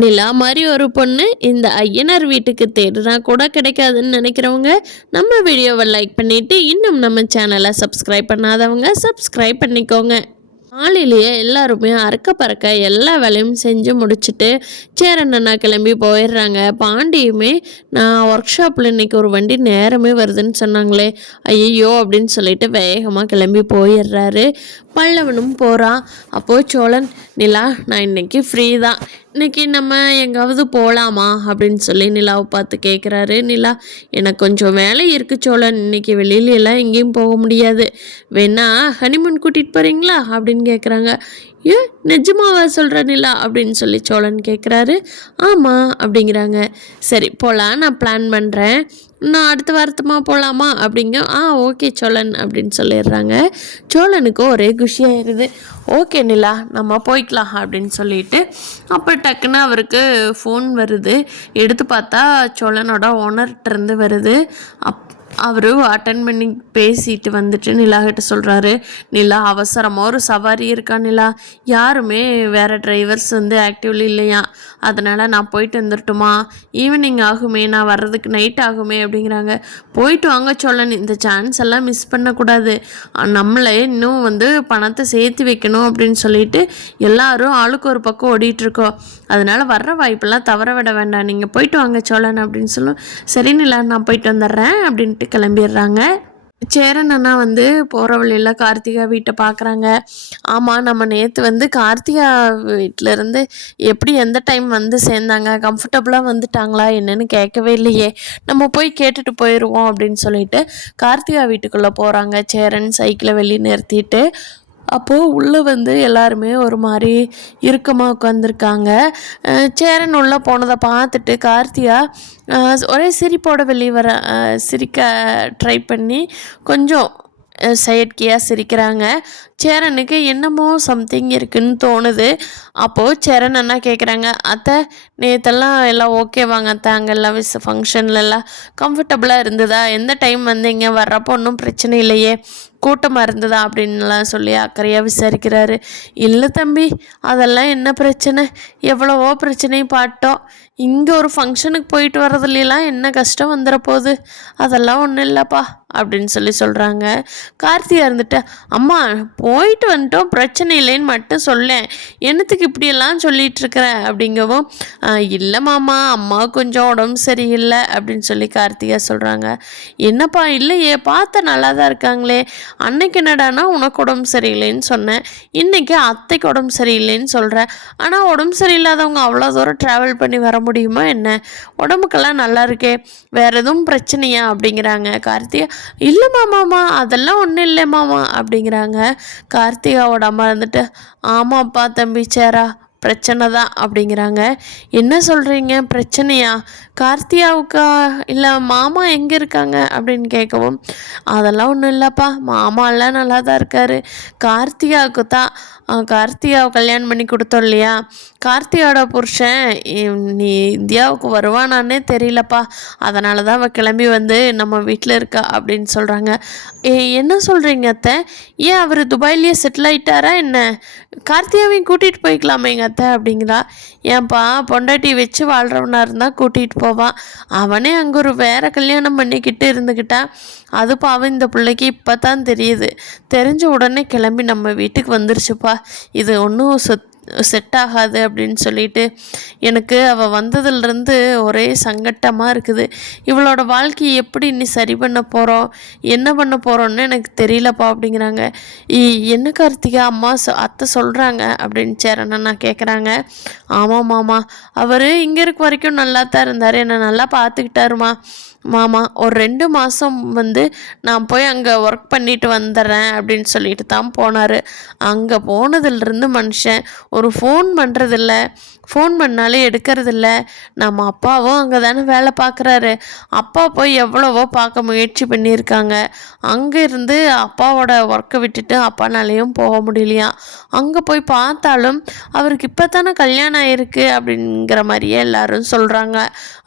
நிலா மாதிரி ஒரு பொண்ணு இந்த ஐயனார் வீட்டுக்கு தேடுனா கூட கிடைக்காதுன்னு நினைக்கிறவங்க நம்ம வீடியோவை லைக் பண்ணிட்டு இன்னும் நம்ம சேனலை சப்ஸ்கிரைப் பண்ணாதவங்க சப்ஸ்கிரைப் பண்ணிக்கோங்க. காலையிலேயே எல்லாருமே அறக்க பறக்க எல்லா வேலையும் செஞ்சு முடிச்சுட்டு சேரண்ணா கிளம்பி போயிடுறாங்க. பாண்டியுமே நான் ஒர்க் ஷாப்பில் இன்னைக்கு ஒரு வண்டி நேரமே வருதுன்னு சொன்னாங்களே ஐயோ அப்படின்னு சொல்லிட்டு வேகமாக கிளம்பி போயிடுறாரு. பல்லவனும் போகிறான். அப்போது சோழன், நிலா நான் இன்னைக்கு ஃப்ரீ தான், இன்னைக்கு நம்ம எங்காவது போகலாமா அப்படின்னு சொல்லி நிலாவை பார்த்து கேட்குறாரு. நிலா, எனக்கு கொஞ்சம் வேலை இருக்குது சோழன், இன்னைக்கு வெளியில எல்லாம் எங்கேயும் போக முடியாது, வேணா ஹனிமூன் கூட்டிகிட்டு போகிறீங்களா அப்படின்னு கேட்குறாங்க. ஏன் நிஜமாவா சொல்கிற நிலா அப்படின்னு சொல்லி சோழன் கேட்குறாரு. ஆமாம் அப்படிங்கிறாங்க. சரி போகலாம், நான் பிளான் பண்ணுறேன், நான் அடுத்த வாரத்துமா போகலாமா அப்படிங்க. ஓகே சோழன் அப்படின்னு சொல்லிடுறாங்க. சோழனுக்கு ஒரே குஷியாயிருது. ஓகே நிலா நம்ம போய்க்கலாம் அப்படின்னு சொல்லிட்டு அப்போ டக்குன்னு அவருக்கு ஃபோன் வருது. எடுத்து பார்த்தா சோழனோட ஓனர்கிட்டருந்து வருது. அவர் அட்டன் பண்ணி பேசிட்டு வந்துட்டு நிலாகிட்ட சொல்கிறாரு. நிலா அவசரமாக ஒரு சவாரி இருக்கா நிலா, யாருமே வேறு டிரைவர்ஸ் வந்து ஆக்டிவ்லி இல்லையா, அதனால் நான் போயிட்டு வந்துட்டுமா, ஈவினிங் ஆகுமே, நான் வர்றதுக்கு நைட் ஆகுமே அப்படிங்கிறாங்க. போயிட்டு வாங்க சோழன், இந்த சான்ஸ் எல்லாம் மிஸ் பண்ணக்கூடாது, நம்மளே இன்னும் வந்து பணத்தை சேர்த்து வைக்கணும் அப்படின்னு சொல்லிட்டு எல்லாரும் ஆளுக்கு ஒரு பக்கம் ஓடிட்டுருக்கோம், அதனால் வர்ற வாய்ப்பெல்லாம் தவற விட வேண்டாம், நீங்கள் போயிட்டு வாங்க சோழன் அப்படின்னு சொல்லும். சரி நிலா நான் போயிட்டு வந்துடுறேன் அப்படின்ட்டு கிளம்பிடுறாங்க. சேரன் அண்ணா வந்து போகிற வழியில் கார்த்திகா வீட்டை பார்க்குறாங்க. ஆமாம், நம்ம நேற்று வந்து கார்த்திகா வீட்டிலேருந்து எப்படி எந்த டைம் வந்து சேர்ந்தாங்க, கம்ஃபர்டபுளாக வந்துட்டாங்களா என்னன்னு கேட்கவே இல்லையே, நம்ம போய் கேட்டுட்டு போயிடுவோம் அப்படின்னு சொல்லிட்டு கார்த்திகா வீட்டுக்குள்ளே போகிறாங்க. சேரன் சைக்கிளை வெளியே நிறுத்திட்டு. அப்போது உள்ளே வந்து எல்லாருமே ஒரு மாதிரி இறுக்கமாக உட்காந்துருக்காங்க. சேரன் உள்ளே போனதை பார்த்துட்டு கார்த்தியா ஒரே சிரிப்போட வெளியே வர சிரிக்க ட்ரை பண்ணி கொஞ்சம் செயற்கையாக சிரிக்கிறாங்க. சேரனுக்கு என்னமோ சம்திங் இருக்குன்னு தோணுது. அப்போது சேரன் என்ன கேட்குறாங்க, அத்தை நேற்றெல்லாம் எல்லாம் ஓகேவாங்க அத்தை, அங்கெல்லாம் ஃபங்க்ஷன்லலாம் கம்ஃபர்டபுளாக இருந்ததா, எந்த டைம் வந்தீங்க, வர்றப்போ ஒன்றும் பிரச்சனை இல்லையே, கூட்டமாக இருந்ததா அப்படின்லாம் சொல்லி அக்கறையாக விசாரிக்கிறாரு. இல்லை தம்பி, அதெல்லாம் என்ன பிரச்சனை, எவ்வளவோ பிரச்சனையும் பாட்டோம், இங்கே ஒரு ஃபங்க்ஷனுக்கு போயிட்டு வர்றதுலாம் என்ன கஷ்டம் வந்துட போகுது, அதெல்லாம் ஒன்றும் இல்லைப்பா அப்படின்னு சொல்லி சொல்கிறாங்க. கார்த்திகா இருந்துட்டு, அம்மா போயிட்டு வந்துட்டோம் பிரச்சனை இல்லைன்னு மட்டும் சொல்லேன், என்னத்துக்கு இப்படியெல்லாம் சொல்லிகிட்ருக்குற அப்படிங்கவும், இல்லை மாமா அம்மா கொஞ்சம் உடம்பு சரியில்லை அப்படின்னு சொல்லி கார்த்திகா சொல்கிறாங்க. என்னப்பா இல்லையே, பார்த்த நல்லா தான் இருக்காங்களே, அன்னைக்கு என்னடானா உனக்கு உடம்பு சரியில்லைன்னு சொன்னேன், இன்றைக்கி அத்தைக்கு உடம்பு சரியில்லைன்னு சொல்கிறேன், ஆனால் உடம்பு சரியில்லாதவங்க அவ்வளோ தூரம் ட்ராவல் பண்ணி வர முடியுமா என்ன, உடம்புக்கெல்லாம் நல்லா இருக்கே, வேறு எதுவும் பிரச்சனையா அப்படிங்கிறாங்க. கார்த்திகா இல்லை மாமாம்மா அதெல்லாம் ஒன்றும் இல்லை மாமா அப்படிங்கிறாங்க. கார்த்திகாவோட அம்மா இருந்துட்டு, ஆமாப்பா தம்பி சேரா பிரச்சனை தான் அப்படிங்கிறாங்க. என்ன சொல்கிறீங்க, பிரச்சனையா, கார்த்தியாவுக்கா, இல்லை மாமா எங்கே இருக்காங்க அப்படின்னு கேட்கவும், அதெல்லாம் ஒன்றும் இல்லைப்பா, மாமாலாம் நல்லா தான் இருக்கார், கார்த்திகாவுக்கு தான், கார்த்திகாவை கல்யாணம் பண்ணி கொடுத்தோம் இல்லையா, கார்த்திகாவோட புருஷன் நீ இந்தியாவுக்கு வருவானான்னே தெரியலப்பா, அதனால தான் அவள் கிளம்பி வந்து நம்ம வீட்டில் இருக்கா அப்படின்னு சொல்கிறாங்க. என்ன சொல்கிறீங்க அத்தை, ஏன் அவர் துபாயிலேயே செட்டில் ஆகிட்டாரா என்ன, கார்த்திகாவையும் கூட்டிகிட்டு போய்க்கலாமா எங்கள் அத்தை அப்படிங்கிறா. ஏன்பா பொண்டாட்டி வச்சு வாழ்கிறவனாக இருந்தால் கூட்டிகிட்டு போவான், அவனே அங்கே ஒரு வேறு கல்யாணம் பண்ணிக்கிட்டு இருந்துக்கிட்டா, அது பாவம் இந்த பிள்ளைக்கு இப்போ தான் தெரியுது, தெரிஞ்ச உடனே கிளம்பி நம்ம வீட்டுக்கு வந்துருச்சுப்பா, இது ஒன்றும் செட் ஆகாது அப்படின்னு சொல்லிட்டு எனக்கு அவள் வந்ததுலேருந்து ஒரே சங்கட்டமாக இருக்குது, இவளோட வாழ்க்கையை எப்படி இன்னி சரி பண்ண போகிறோம், என்ன பண்ண போகிறோன்னு எனக்கு தெரியலப்பா அப்படிங்கிறாங்க. என்ன கார்த்திகா அம்மா அத்தை சொல்கிறாங்க அப்படின்னு சேரண்ணா கேட்குறாங்க. ஆமாம் மாமா, அவர் இங்கே இருக்க வரைக்கும் நல்லா தான் இருந்தார், என்னை நல்லா பார்த்துக்கிட்டாருமா மாமா, ஒரு 2 மாதம் வந்து நான் போய் அங்கே ஒர்க் பண்ணிட்டு வந்துடுறேன் அப்படின்னு சொல்லிட்டு தான் போனார், அங்கே போனதுலேருந்து மனுஷன் ஒரு ஃபோன் பண்ணுறதில்ல, ஃபோன் பண்ணாலே எடுக்கிறதில்ல, நம்ம அப்பாவும் அங்கே தானே வேலை பார்க்குறாரு, அப்பா போய் எவ்வளவோ பார்க்க முயற்சி பண்ணியிருக்காங்க, அங்கே இருந்து அப்பாவோட ஒர்க்கை விட்டுட்டு அப்பானாலேயும் போக முடியலையா, அங்கே போய் பார்த்தாலும் அவருக்கு இப்போ தானே கல்யாணம் ஆகிருக்கு அப்படிங்கிற மாதிரியே எல்லாரும் சொல்கிறாங்க,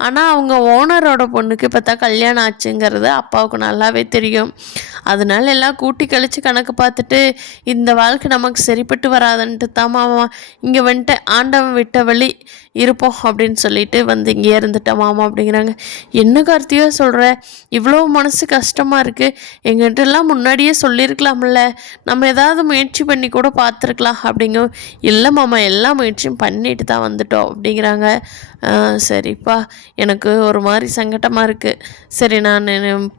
ஆனால் அவங்க ஓனரோட பொண்ணுக்கு இப்போ தான் கல்யாணம் ஆச்சுங்கிறது அப்பாவுக்கு நல்லாவே தெரியும், அதனால எல்லாம் கூட்டி கழித்து கணக்கு பார்த்துட்டு இந்த வாழ்க்கை நமக்கு சரிப்பட்டு வராதுன்ட்டு தான் மாமா இங்கே வந்துட்டு ஆண்டவன் விட்ட வழி, இருப்போம் அப்படின்னு சொல்லிட்டு வந்து இங்கே இருந்துட்டேன் மாமா அப்படிங்கிறாங்க. என்ன கார்த்தியோ சொல்கிற, இவ்வளோ மனசு கஷ்டமாக இருக்குது, எங்கிட்டலாம் முன்னாடியே சொல்லியிருக்கலாம்ல, நம்ம ஏதாவது முயற்சி பண்ணி கூட பார்த்துருக்கலாம் அப்படிங்க. இல்லை மாமா, எல்லா முயற்சியும் பண்ணிட்டு தான் வந்துட்டோம் அப்படிங்கிறாங்க. சரிப்பா, எனக்கு ஒரு மாதிரி சங்கடமாக இருக்குது, சரி நான்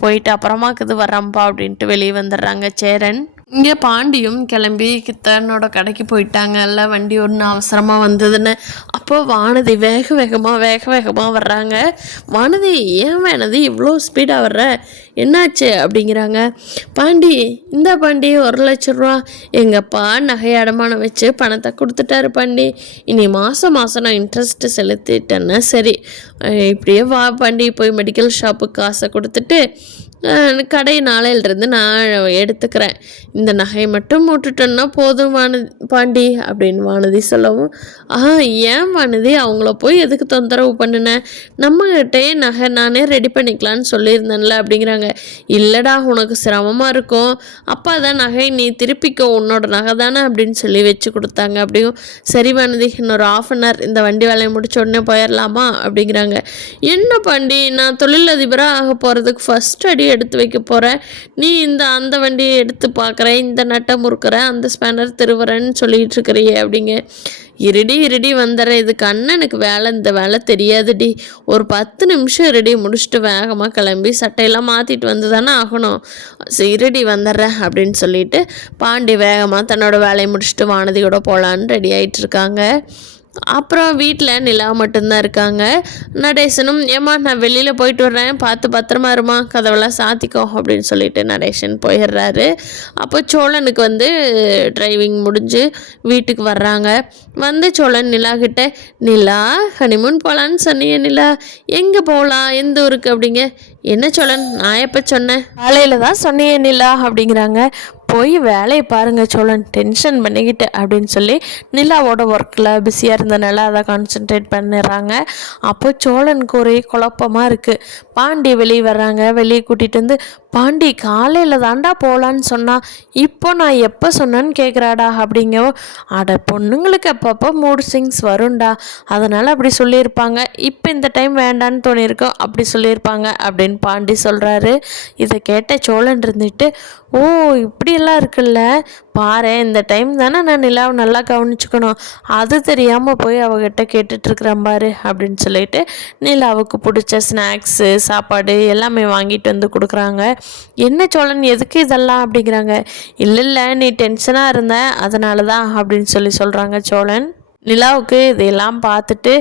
போயிட்டு அப்புறமாக்குது வரேன்ப்பா அப்படின்ட்டு வெளியே வந்துடுறாங்க சேரன். இங்கே பாண்டியும் கிளம்பி தன்னோட கடைக்கு போயிட்டாங்கல்ல, வண்டி ஒன்று அவசரமாக வந்ததுன்னு. அப்போ வானதி வேக வேகமாக வர்றாங்க. வானதி, ஏன் வானதி இவ்வளோ ஸ்பீடாக வர்ற, என்னாச்சு அப்படிங்கிறாங்க. பாண்டி, இந்த பாண்டி 1,00,000 எங்கப்பா நகை அடமானம் வச்சு பணத்தை கொடுத்துட்டாரு பாண்டி, இனி மாதம் நான் இன்ட்ரெஸ்ட்டு செலுத்திட்டேன்னா சரி, இப்படியே வா பாண்டி, போய் மெடிக்கல் ஷாப்புக்கு காசை கொடுத்துட்டு கடை நாளையிலிருந்து நான் எடுத்துக்கிறேன், இந்த நகையை மட்டும் விட்டுட்டோன்னா போதும் பாண்டி அப்படின்னு வானதி சொல்லவும், ஏன் வானதி அவங்கள போய் எதுக்கு தொந்தரவு பண்ணினேன், நம்மகிட்டே நகை நானே ரெடி பண்ணிக்கலான்னு சொல்லியிருந்தேன்ல அப்படிங்கிறாங்க. இல்லைடா, உனக்கு சிரமமாக இருக்கும், அப்பா தான் நகை நீ திருப்பிக்கோ, உன்னோட நகை தானே அப்படின்னு சொல்லி வச்சு கொடுத்தாங்க. அப்படியும் சரி வானதி, இன்னொரு 1/2 இந்த வண்டி வேலையை முடிச்ச உடனே போயிடலாமா அப்படிங்கிறாங்க. என்ன பாண்டி, நான் தொழிலதிபராக ஆக போகிறதுக்கு ஃபஸ்ட் அடி எடுத்து வைக்க போகிறேன், நீ அந்த வண்டியை எடுத்து பார்க்குற, இந்த நட்டை முறுக்கிற, அந்த ஸ்பேனர் திருவுறன்னு சொல்லிகிட்டு இருக்கிறியே அப்படிங்க. இருடி வந்துடுறேன், இதுக்கு அண்ணனுக்கு வேலை, இந்த வேலை தெரியாதுடி, ஒரு 10 நிமிஷம் இருடி, முடிச்சுட்டு வேகமாக கிளம்பி சட்டையெல்லாம் மாற்றிட்டு வந்து தானே ஆகணும், இருடி வந்துடுறேன் அப்படின்னு சொல்லிட்டு பாண்டி வேகமாக தன்னோட வேலையை முடிச்சுட்டு வானதியோட போகலான்னு ரெடி ஆகிட்டு இருக்காங்க. அப்புறம் வீட்டில் நிலா மட்டும்தான் இருக்காங்க. நடேசனும், ஏம்மா நான் வெளியில் போயிட்டு வர்றேன், பார்த்து பத்திரமா இருமா, கதவெல்லாம் சாத்திக்கோ அப்படின்னு சொல்லிட்டு நடேசன் போயிடுறாரு. அப்போ சோழனுக்கு வந்து டிரைவிங் முடிஞ்சு வீட்டுக்கு வர்றாங்க. வந்து சோழன் நிலா கிட்ட, நிலா ஹனிமூன் போகலான்னு சொன்னீங்க நிலா, எங்கே போகலாம், எந்த ஊருக்கு அப்படிங்க. என்ன சோழன், நான் எப்போ சொன்னேன், காலையில் தான் சொன்னீங்க நிலா அப்படிங்கிறாங்க. போய் வேலையை பாருங்கள் சோழன், டென்ஷன் பண்ணிக்கிட்டு அப்படின்னு சொல்லி நிலாவோட ஒர்க்கில் பிஸியாக இருந்தனால அதை கான்சென்ட்ரேட் பண்ணிடுறாங்க. அப்போ சோழனுக்கு ஒரே குழப்பமாக இருக்குது. பாண்டி வெளியே வர்றாங்க. வெளியே கூட்டிகிட்டு வந்து, பாண்டி காலையில் தாண்டா போகலான்னு சொன்னா, இப்போ நான் எப்போ சொன்னேன்னு கேட்குறாடா அப்படிங்க. அட பொண்ணுங்களுக்கு அப்பப்போ மூட் ஸ்விங்ஸ் வரும்டா, அதனால் அப்படி சொல்லியிருப்பாங்க, இப்போ இந்த டைம் வேண்டான்னு தோணியிருக்கோம் அப்படி சொல்லியிருப்பாங்க அப்படின்னு பாண்டி சொல்கிறாரு. இதை கேட்ட சோழன் இருந்துட்டு, ஓ இப்படியெல்லாம் இருக்குல்ல, பாரு இந்த டைம் தானே நான் நிலாவை நல்லா கவனிச்சுக்கணும், அது தெரியாமல் போய் அவகிட்ட கேட்டுட்ருக்குறேன் பாரு அப்படின்னு சொல்லிட்டு நிலாவுக்கு பிடிச்ச ஸ்நாக்ஸு சாப்பாடு எல்லாமே வாங்கிட்டு வந்து கொடுக்குறாங்க. என்ன சோழன் எதுக்கு இதெல்லாம் அப்படிங்கிறாங்க. இல்லை நீ டென்ஷனாக இருந்த அதனால தான் அப்படின்னு சொல்கிறாங்க சோழன். நிலாவுக்கு இதையெல்லாம் பார்த்துட்டு,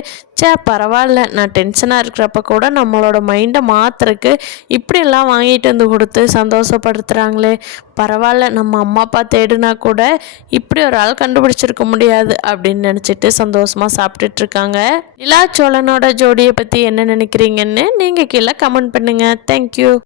பரவாயில்ல, நான் டென்ஷனாக இருக்கிறப்ப கூட நம்மளோட மைண்டை மாற்றுறக்கு இப்படியெல்லாம் வாங்கிட்டு வந்து கொடுத்து சந்தோஷப்படுத்துகிறாங்களே, பரவாயில்ல, நம்ம அம்மா அப்பா தேடுனா கூட இப்படி ஒரு ஆள் கண்டுபிடிச்சிருக்க முடியாது அப்படின்னு நினச்சிட்டு சந்தோஷமாக சாப்பிட்டுட்ருக்காங்க. நிலா சோழனோட ஜோடியை பற்றி என்ன நினைக்கிறீங்கன்னு நீங்கள் கீழே கமெண்ட் பண்ணுங்கள். தேங்க்யூ.